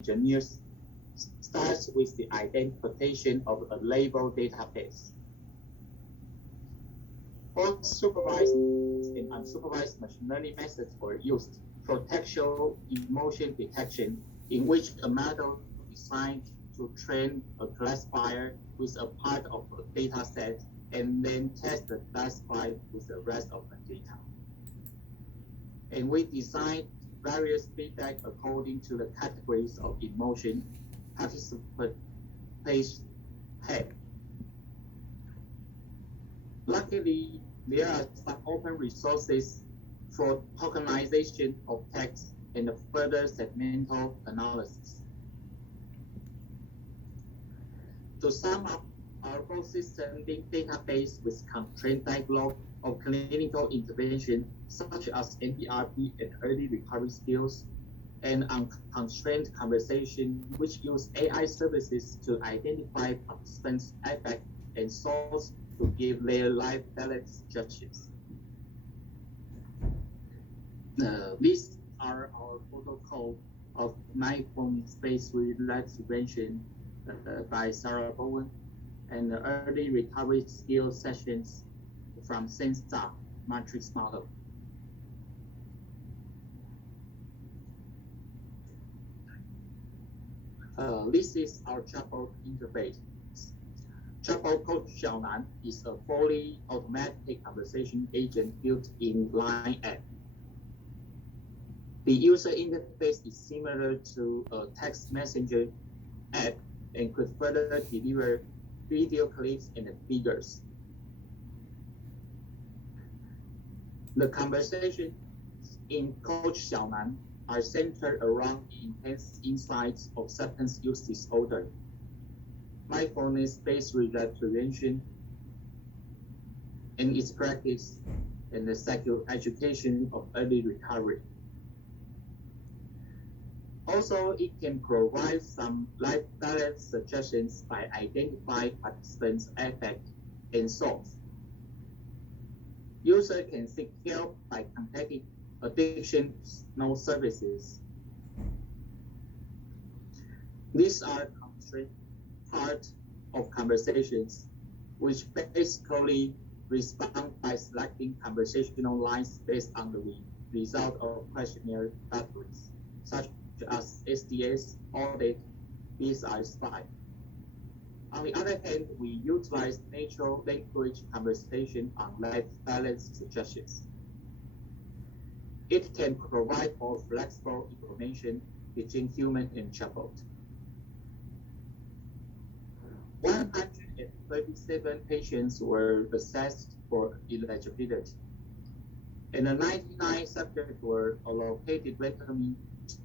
engineers starts with the identification of a label database. Both supervised and unsupervised machine learning methods were used for textual emotion detection, in which a model designed to train a classifier with a part of a data set and then test the classifier with the rest of the data. And we designed various feedback according to the categories of emotion participants had. Luckily, there are some open resources for tokenization of text and further segmental analysis. To sum up, our whole system database with constrained dialogue of clinical intervention such as NPRP and early recovery skills, and unconstrained conversation which use AI services to identify participants' affect and source to give their life balance suggestions. These are our protocol of mindfulness space relaxation by Sarah Bowen and the early recovery skill sessions from Senstar matrix model. This is our chatbot interface. Chatbot Coach Xiaonan is a fully automatic conversation agent built in Line app. The user interface is similar to a text messenger app and could further deliver video clips and figures. The conversations in Coach Xiaonan are centered around intense insights of substance use disorder, mindfulness-based prevention, and its practice, and the psychoeducation of early recovery. Also, it can provide some life balance suggestions by identifying participants' affect and source. User can seek help by contacting addiction no services. These are constrained part of conversations, which basically respond by selecting conversational lines based on the result of questionnaire categories, such as SDS, audit, BSI-5. On the other hand, we utilize natural language conversation on life balance suggestions. It can provide more flexible information between human and chatbot. 137 patients were assessed for eligibility, and 99 subjects were allocated randomly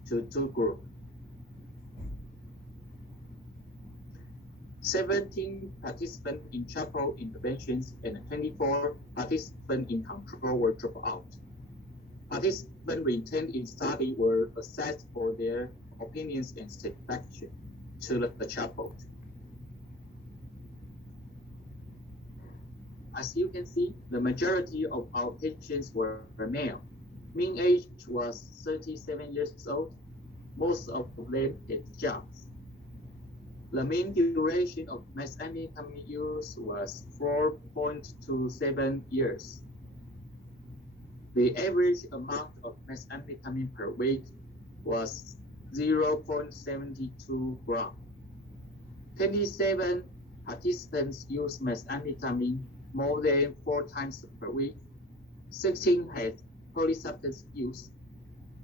to two groups. 17 participants in chatbot interventions and 24 participants in control were dropped out. Participants retained in study were assessed for their opinions and satisfaction to the chatbot. As you can see, the majority of our patients were male. Mean age was 37 years old. Most of them had jobs. The mean duration of methamphetamine use was 4.27 years. The average amount of methamphetamine per week was 0.72 grams. 27 participants used methamphetamine more than 4 times per week. 16 had polysubstance use,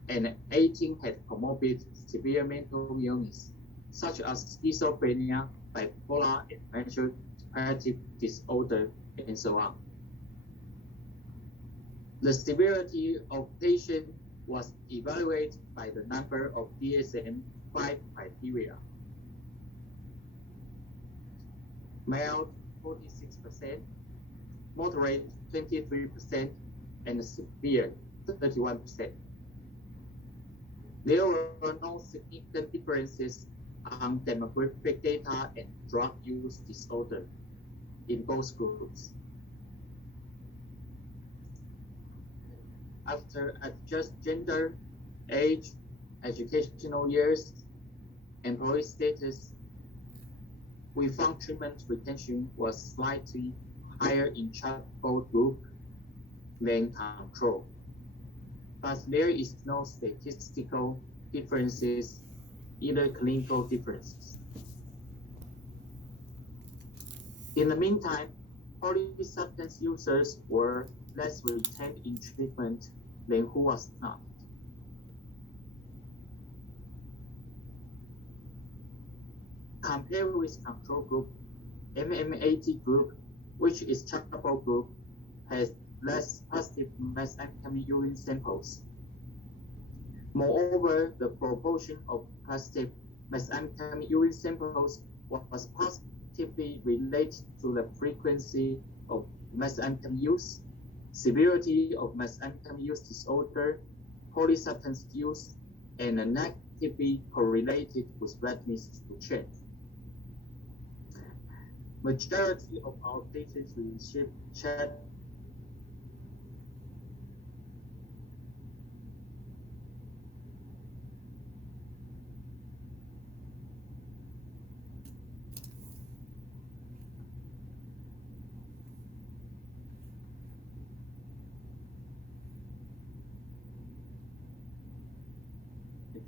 and 18 had comorbid severe mental illness, such as schizophrenia, bipolar, and major depressive disorder, and so on. The severity of patient was evaluated by the number of DSM-5 criteria. Mild 46%, moderate 23%, and severe 31%. There were no significant differences on demographic data and drug use disorder in both groups. After adjust gender, age, educational years, employee status, we found treatment retention was slightly higher in chaperone group than control. But there is no statistical differences, either clinical differences. In the meantime, polysubstance users were less retained in treatment than who was not. Compared with control group, MMAT group, which is chaperone group, has less positive methamphetamine urine samples. Moreover, the proportion of positive methamphetamine urine samples was positively related to the frequency of methamphetamine use, severity of methamphetamine use disorder, polysubstance use, and negatively correlated with readiness to change. Majority of our patients received chat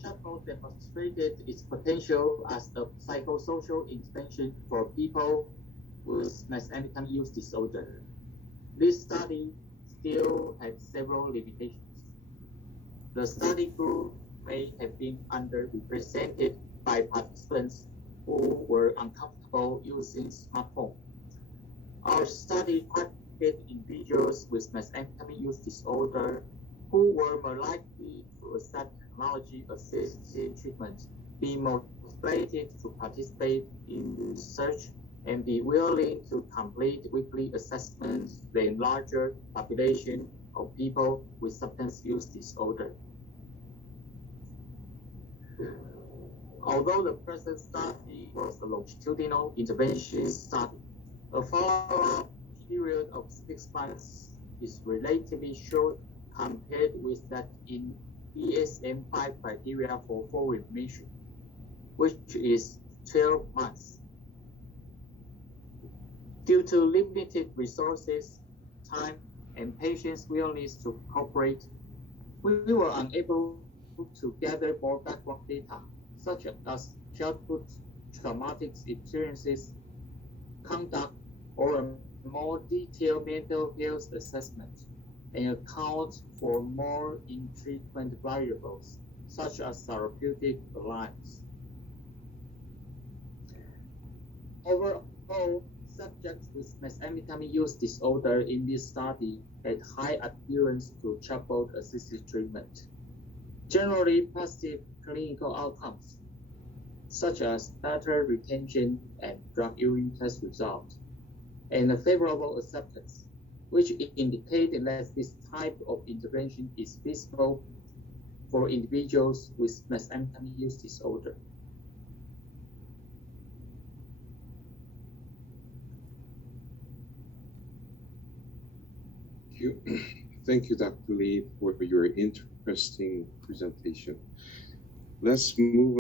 chaperone demonstrated its potential as a psychosocial intervention for people with methamphetamine use disorder. This study still had several limitations. The study group may have been underrepresented by participants who were uncomfortable using smartphone. Our study targeted individuals with methamphetamine use disorder who were more likely to accept technology-assisted treatment, be motivated to participate in research, and be willing to complete weekly assessments than larger population of people with substance use disorder. Although the present study was a longitudinal intervention study, a follow-up period of 6 months is relatively short compared with that in DSM-5 criteria for full remission, which is 12 months. Due to limited resources, time, and patients' willingness to cooperate, we were unable to gather more background data, such as childhood traumatic experiences, conduct, or a more detailed mental health assessment, and account for more in-treatment variables, such as therapeutic alliance. Overall, subjects with methamphetamine use disorder in this study had high adherence to chaperone-assisted treatment. Generally positive clinical outcomes, such as better retention and drug urine test results, and a favorable acceptance, which indicate that this type of intervention is feasible for individuals with methamphetamine use disorder. Thank you, Dr. Lee, for your interesting presentation. Let's move